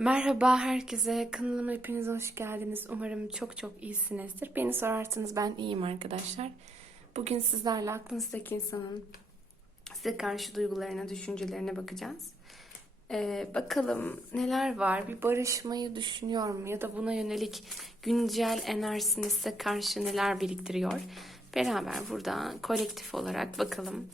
Merhaba herkese. Kanalıma hepiniz hoş geldiniz. Umarım çok çok iyisinizdir. Beni sorarsanız ben iyiyim arkadaşlar. Bugün sizlerle aklınızdaki insanın size karşı duygularına, düşüncelerine bakacağız. Ee, bakalım neler var? Bir barışmayı düşünüyor mu? Ya da buna yönelik güncel enerjisini size karşı neler biriktiriyor? Beraber burada kolektif olarak bakalım.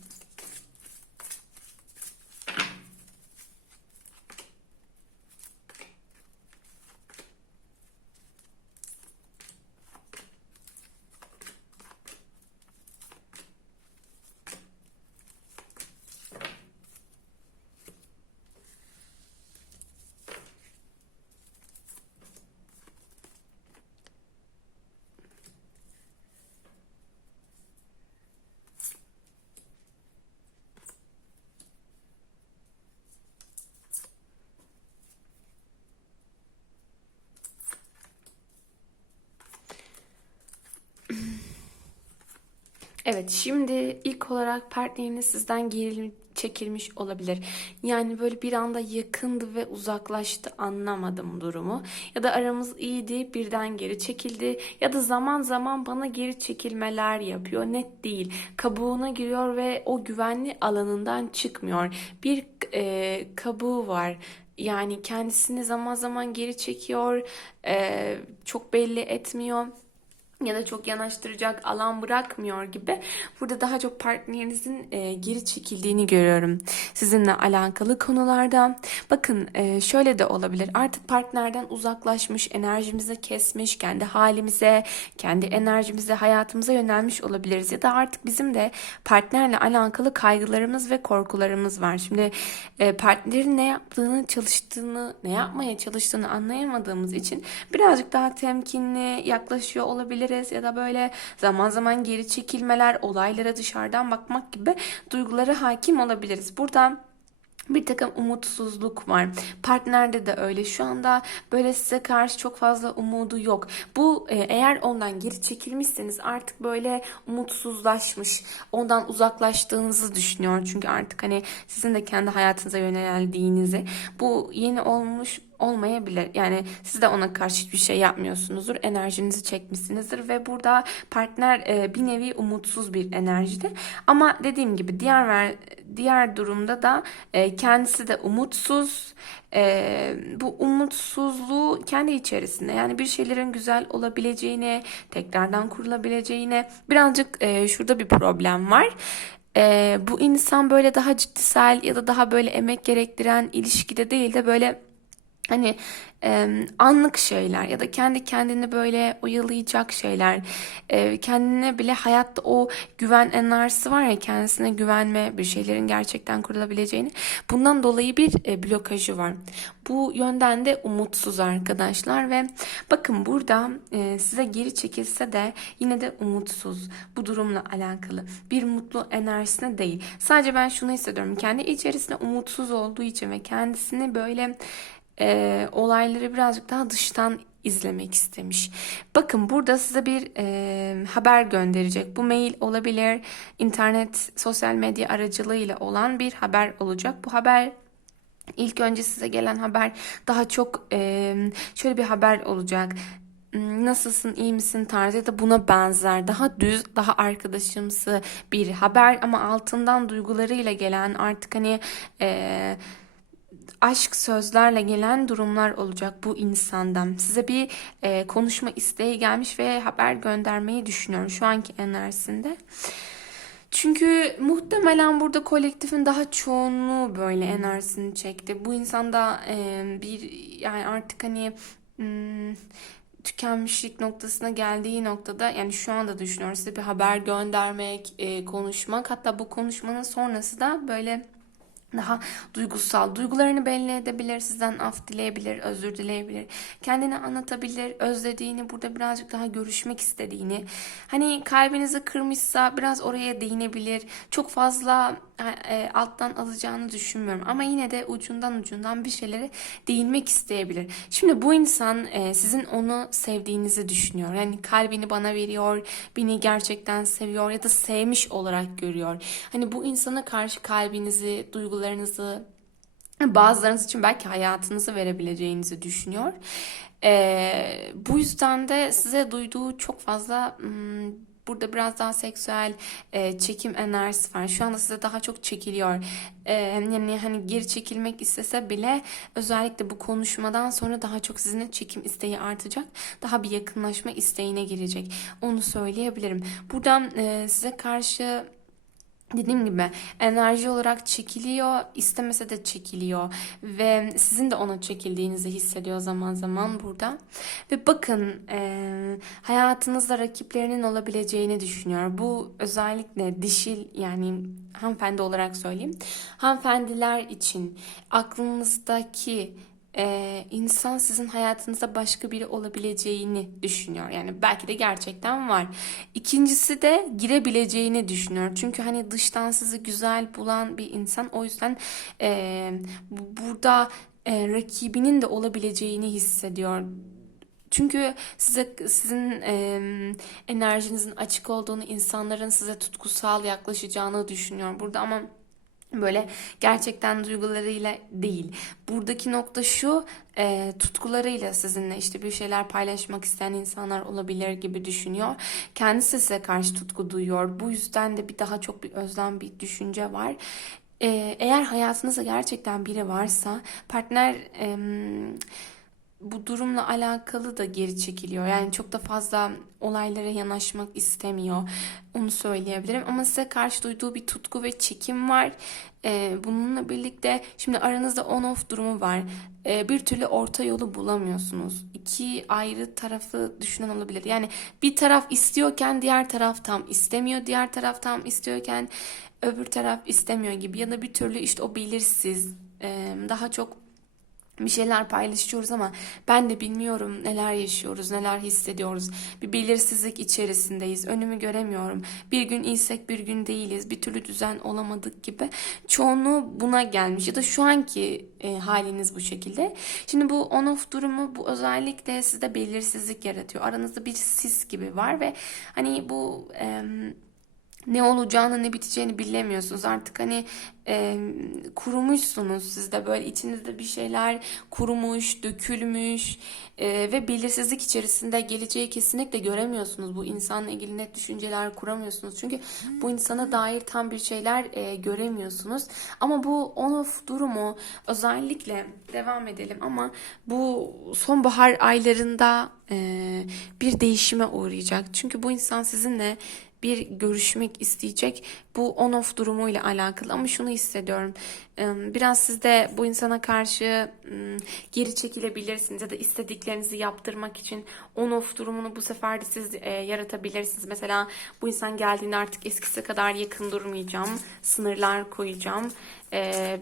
Evet, şimdi ilk olarak partneriniz sizden geri çekilmiş olabilir. Yani böyle bir anda yakındı ve uzaklaştı anlamadım durumu. Ya da aramız iyiydi birden geri çekildi. Ya da zaman zaman bana geri çekilmeler yapıyor. Net değil. Kabuğuna giriyor ve o güvenli alanından çıkmıyor. Bir e, kabuğu var. Yani kendisini zaman zaman geri çekiyor. e, çok belli etmiyor ya da çok yanaştıracak alan bırakmıyor gibi. Burada daha çok partnerinizin e, geri çekildiğini görüyorum. Sizinle alakalı konularda. Bakın e, şöyle de olabilir. Artık partnerden uzaklaşmış, enerjimizi kesmiş, kendi halimize, kendi enerjimize, hayatımıza yönelmiş olabiliriz. Ya da artık bizim de partnerle alakalı kaygılarımız ve korkularımız var. Şimdi e, partnerin ne yaptığını, çalıştığını, ne yapmaya çalıştığını anlayamadığımız için birazcık daha temkinli yaklaşıyor olabiliriz ya da böyle zaman zaman geri çekilmeler, olaylara dışarıdan bakmak gibi duygulara hakim olabiliriz. Burada bir takım umutsuzluk var. Partnerde de öyle. Şu anda böyle size karşı çok fazla umudu yok. Bu e, eğer ondan geri çekilmişseniz artık böyle umutsuzlaşmış, ondan uzaklaştığınızı düşünüyor. Çünkü artık hani sizin de kendi hayatınıza yöneldiğinizi, bu yeni olmuş olmayabilir. Yani siz de ona karşı hiçbir şey yapmıyorsunuzdur. Enerjinizi çekmişsinizdir ve burada partner e, bir nevi umutsuz bir enerjide. Ama dediğim gibi diğer ver, diğer durumda da e, kendisi de umutsuz. E, bu umutsuzluğu kendi içerisinde yani bir şeylerin güzel olabileceğine, tekrardan kurulabileceğine birazcık e, şurada bir problem var. E, bu insan böyle daha ciddisel ya da daha böyle emek gerektiren ilişkide değil de böyle Hani e, anlık şeyler ya da kendi kendini böyle oyalayacak şeyler, e, kendine bile hayatta o güven enerjisi var ya kendisine güvenme, bir şeylerin gerçekten kurulabileceğini. Bundan dolayı bir e, blokajı var. Bu yönden de umutsuz arkadaşlar ve bakın burada e, size geri çekilse de yine de umutsuz bu durumla alakalı bir mutlu enerjisine değil. Sadece ben şunu hissediyorum kendi içerisinde umutsuz olduğu için ve kendisini böyle e, olayları birazcık daha dıştan izlemek istemiş. Bakın burada size bir e, haber gönderecek. Bu mail olabilir, internet, sosyal medya aracılığıyla olan bir haber olacak. Bu haber ilk önce size gelen haber daha çok e, şöyle bir haber olacak nasılsın iyi misin tarzı da buna benzer daha düz daha arkadaşımsı bir haber ama altından duygularıyla gelen artık hani e, aşk sözlerle gelen durumlar olacak bu insandan. Size bir e, konuşma isteği gelmiş ve haber göndermeyi düşünüyorum şu anki enerjisinde. Çünkü muhtemelen burada kolektifin daha çoğunluğu böyle enerjisini çekti. Bu insanda e, bir yani artık hani hmm, tükenmişlik noktasına geldiği noktada yani şu anda düşünüyorum size bir haber göndermek, e, konuşmak hatta bu konuşmanın sonrası da böyle daha duygusal duygularını belli edebilir, sizden af dileyebilir, özür dileyebilir, kendini anlatabilir, özlediğini, burada birazcık daha görüşmek istediğini, hani kalbinizi kırmışsa biraz oraya değinebilir. Çok fazla e, alttan alacağını düşünmüyorum ama yine de ucundan ucundan bir şeylere değinmek isteyebilir. Şimdi bu insan e, sizin onu sevdiğinizi düşünüyor. Yani kalbini bana veriyor, beni gerçekten seviyor ya da sevmiş olarak görüyor. Hani bu insana karşı kalbinizi, duygularınızı Bazılarınız için belki hayatınızı verebileceğinizi düşünüyor. Ee, bu yüzden de size duyduğu çok fazla hmm, burada biraz daha seksüel e, çekim enerjisi var. Şu anda size daha çok çekiliyor. Ee, yani hani geri çekilmek istese bile özellikle bu konuşmadan sonra daha çok sizinle çekim isteği artacak. Daha bir yakınlaşma isteğine girecek. Onu söyleyebilirim. Buradan e, size karşı Dediğim gibi enerji olarak çekiliyor, istemese de çekiliyor ve sizin de ona çekildiğinizi hissediyor zaman zaman burada. Ve bakın e, hayatınızda rakiplerinin olabileceğini düşünüyor. Bu özellikle dişil yani hanımefendi olarak söyleyeyim. Hanımefendiler için aklınızdaki e, insan sizin hayatınızda başka biri olabileceğini düşünüyor. Yani belki de gerçekten var. İkincisi de girebileceğini düşünüyor. Çünkü hani dıştan sizi güzel bulan bir insan. O yüzden e, burada e, rakibinin de olabileceğini hissediyor. Çünkü size sizin e, enerjinizin açık olduğunu, insanların size tutkusal yaklaşacağını düşünüyor burada ama Böyle gerçekten duygularıyla değil. Buradaki nokta şu, e, tutkularıyla sizinle işte bir şeyler paylaşmak isteyen insanlar olabilir gibi düşünüyor. Kendisi size karşı tutku duyuyor. Bu yüzden de bir daha çok bir özlem, bir düşünce var. E, eğer hayatınızda gerçekten biri varsa partner... E, bu durumla alakalı da geri çekiliyor. Yani çok da fazla olaylara yanaşmak istemiyor. Onu söyleyebilirim. Ama size karşı duyduğu bir tutku ve çekim var. Ee, bununla birlikte şimdi aranızda on-off durumu var. Ee, bir türlü orta yolu bulamıyorsunuz. İki ayrı tarafı düşünen olabilir. Yani bir taraf istiyorken diğer taraf tam istemiyor. Diğer taraf tam istiyorken öbür taraf istemiyor gibi. Ya da bir türlü işte o belirsiz. Ee, daha çok bir şeyler paylaşıyoruz ama ben de bilmiyorum neler yaşıyoruz, neler hissediyoruz. Bir belirsizlik içerisindeyiz. Önümü göremiyorum. Bir gün iyiysek bir gün değiliz. Bir türlü düzen olamadık gibi. Çoğunluğu buna gelmiş ya da şu anki e, haliniz bu şekilde. Şimdi bu on off durumu bu özellikle sizde belirsizlik yaratıyor. Aranızda bir sis gibi var ve hani bu e, ne olacağını ne biteceğini bilemiyorsunuz. Artık hani e, kurumuşsunuz siz de böyle içinizde bir şeyler kurumuş, dökülmüş e, ve belirsizlik içerisinde geleceği kesinlikle göremiyorsunuz. Bu insanla ilgili net düşünceler kuramıyorsunuz. Çünkü bu insana dair tam bir şeyler e, göremiyorsunuz. Ama bu on-off durumu özellikle devam edelim ama bu sonbahar aylarında e, bir değişime uğrayacak. Çünkü bu insan sizinle bir görüşmek isteyecek. Bu on-off durumuyla alakalı ama şunu hissediyorum. Biraz siz de bu insana karşı geri çekilebilirsiniz ya da istediklerinizi yaptırmak için on-off durumunu bu sefer de siz yaratabilirsiniz. Mesela bu insan geldiğinde artık eskisi kadar yakın durmayacağım. Sınırlar koyacağım.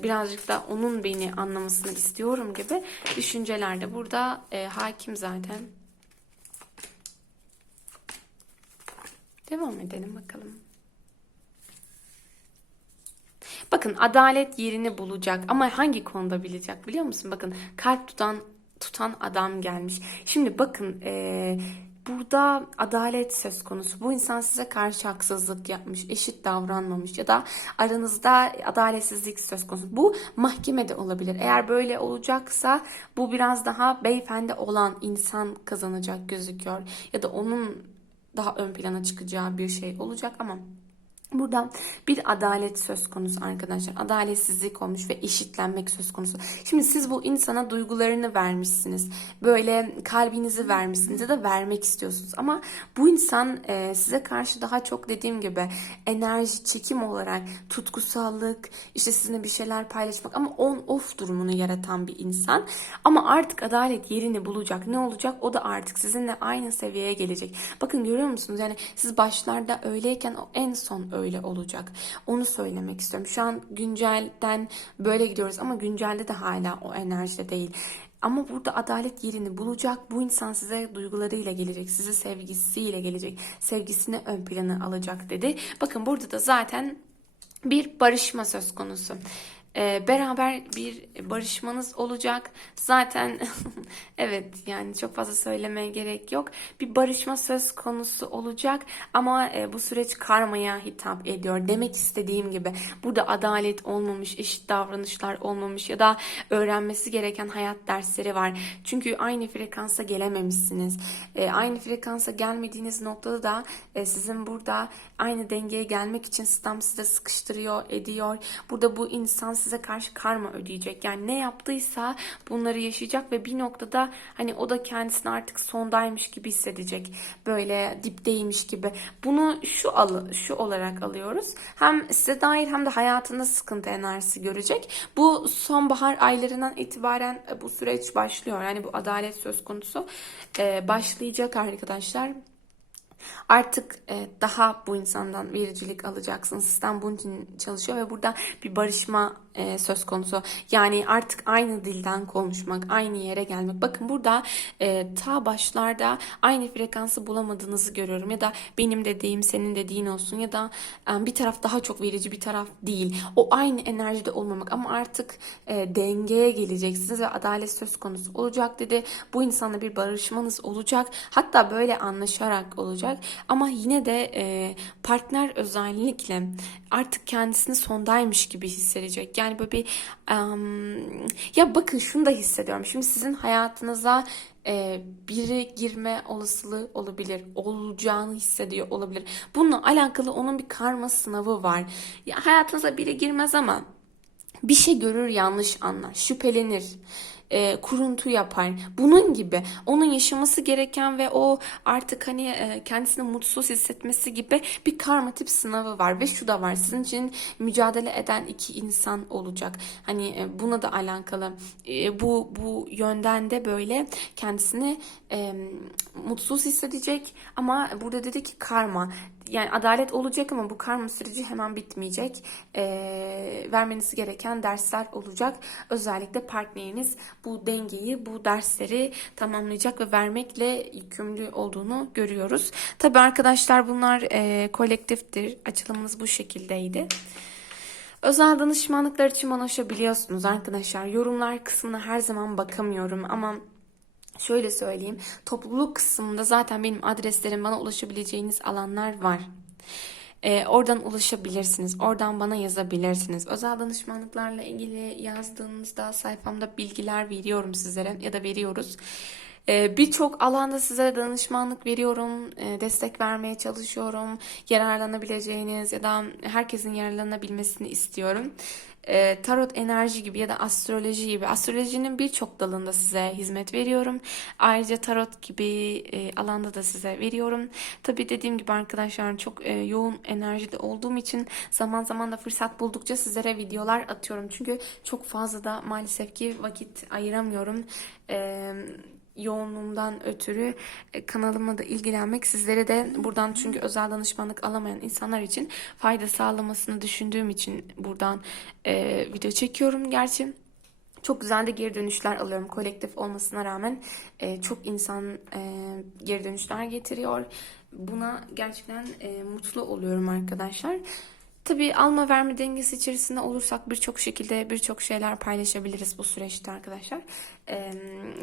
Birazcık da onun beni anlamasını istiyorum gibi düşünceler de burada hakim zaten. Devam edelim bakalım. Bakın adalet yerini bulacak ama hangi konuda bilecek biliyor musun? Bakın kalp tutan tutan adam gelmiş. Şimdi bakın ee, burada adalet söz konusu. Bu insan size karşı haksızlık yapmış, eşit davranmamış ya da aranızda adaletsizlik söz konusu. Bu mahkemede olabilir. Eğer böyle olacaksa bu biraz daha beyefendi olan insan kazanacak gözüküyor. Ya da onun daha ön plana çıkacağı bir şey olacak ama Burada bir adalet söz konusu arkadaşlar. Adaletsizlik olmuş ve eşitlenmek söz konusu. Şimdi siz bu insana duygularını vermişsiniz. Böyle kalbinizi vermişsiniz ya da vermek istiyorsunuz. Ama bu insan e, size karşı daha çok dediğim gibi enerji, çekim olarak tutkusallık, işte sizinle bir şeyler paylaşmak ama on off durumunu yaratan bir insan. Ama artık adalet yerini bulacak. Ne olacak? O da artık sizinle aynı seviyeye gelecek. Bakın görüyor musunuz? Yani siz başlarda öyleyken o en son öyle öyle olacak. Onu söylemek istiyorum. Şu an güncelden böyle gidiyoruz ama güncelde de hala o enerjide değil. Ama burada adalet yerini bulacak. Bu insan size duygularıyla gelecek. Size sevgisiyle gelecek. Sevgisini ön plana alacak dedi. Bakın burada da zaten bir barışma söz konusu. Ee, beraber bir barışmanız olacak. Zaten evet yani çok fazla söylemeye gerek yok. Bir barışma söz konusu olacak ama e, bu süreç karmaya hitap ediyor. Demek istediğim gibi burada adalet olmamış, eşit davranışlar olmamış ya da öğrenmesi gereken hayat dersleri var. Çünkü aynı frekansa gelememişsiniz. E, aynı frekansa gelmediğiniz noktada da e, sizin burada aynı dengeye gelmek için sistem size sıkıştırıyor, ediyor. Burada bu insan size karşı karma ödeyecek. Yani ne yaptıysa bunları yaşayacak ve bir noktada hani o da kendisini artık sondaymış gibi hissedecek. Böyle dipteymiş gibi. Bunu şu alı, şu olarak alıyoruz. Hem size dair hem de hayatında sıkıntı enerjisi görecek. Bu sonbahar aylarından itibaren e, bu süreç başlıyor. Yani bu adalet söz konusu e, başlayacak arkadaşlar. Artık e, daha bu insandan vericilik alacaksın. Sistem bunun için çalışıyor ve burada bir barışma e, söz konusu. Yani artık aynı dilden konuşmak, aynı yere gelmek. Bakın burada e, ta başlarda aynı frekansı bulamadığınızı görüyorum. Ya da benim dediğim senin dediğin olsun ya da e, bir taraf daha çok verici bir taraf değil. O aynı enerjide olmamak ama artık e, dengeye geleceksiniz ve adalet söz konusu olacak dedi. Bu insanla bir barışmanız olacak. Hatta böyle anlaşarak olacak. Ama yine de e, partner özellikle artık kendisini sondaymış gibi hissedecek. Yani böyle bir em, ya bakın şunu da hissediyorum. Şimdi sizin hayatınıza e, biri girme olasılığı olabilir. Olacağını hissediyor olabilir. Bununla alakalı onun bir karma sınavı var. Ya hayatınıza biri girmez ama bir şey görür yanlış anlar, şüphelenir, e, kuruntu yapar. Bunun gibi. Onun yaşaması gereken ve o artık hani e, kendisini mutsuz hissetmesi gibi bir karma tip sınavı var. Ve şu da var. Sizin için mücadele eden iki insan olacak. Hani e, buna da alakalı e, bu bu yönden de böyle kendisini e, mutsuz hissedecek. Ama burada dedi ki karma yani adalet olacak ama bu karma süreci hemen bitmeyecek. Ee, vermeniz gereken dersler olacak. Özellikle partneriniz bu dengeyi, bu dersleri tamamlayacak ve vermekle yükümlü olduğunu görüyoruz. Tabii arkadaşlar bunlar e, kolektiftir. Açılımımız bu şekildeydi. Özel danışmanlıklar için bana ulaşabiliyorsunuz arkadaşlar. Yorumlar kısmına her zaman bakamıyorum ama Şöyle söyleyeyim. Topluluk kısmında zaten benim adreslerim bana ulaşabileceğiniz alanlar var. Ee, oradan ulaşabilirsiniz. Oradan bana yazabilirsiniz. Özel danışmanlıklarla ilgili yazdığınızda sayfamda bilgiler veriyorum sizlere ya da veriyoruz. Ee, Birçok alanda size danışmanlık veriyorum, e, destek vermeye çalışıyorum. Yararlanabileceğiniz ya da herkesin yararlanabilmesini istiyorum. E, Tarot enerji gibi ya da astroloji gibi astrolojinin birçok dalında size hizmet veriyorum. Ayrıca tarot gibi e, alanda da size veriyorum. Tabii dediğim gibi arkadaşlar çok e, yoğun enerjide olduğum için zaman zaman da fırsat buldukça sizlere videolar atıyorum. Çünkü çok fazla da maalesef ki vakit ayıramıyorum. Eee yoğunluğumdan ötürü e, kanalıma da ilgilenmek sizlere de buradan çünkü özel danışmanlık alamayan insanlar için fayda sağlamasını düşündüğüm için buradan e, video çekiyorum gerçi. Çok güzel de geri dönüşler alıyorum kolektif olmasına rağmen e, çok insan e, geri dönüşler getiriyor. Buna gerçekten e, mutlu oluyorum arkadaşlar. Tabii alma verme dengesi içerisinde olursak birçok şekilde birçok şeyler paylaşabiliriz bu süreçte arkadaşlar. Ee,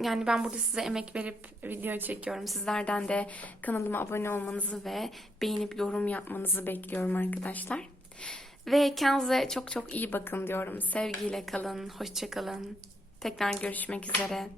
yani ben burada size emek verip video çekiyorum. Sizlerden de kanalıma abone olmanızı ve beğenip yorum yapmanızı bekliyorum arkadaşlar. Ve kendinize çok çok iyi bakın diyorum. Sevgiyle kalın, hoşça kalın. Tekrar görüşmek üzere.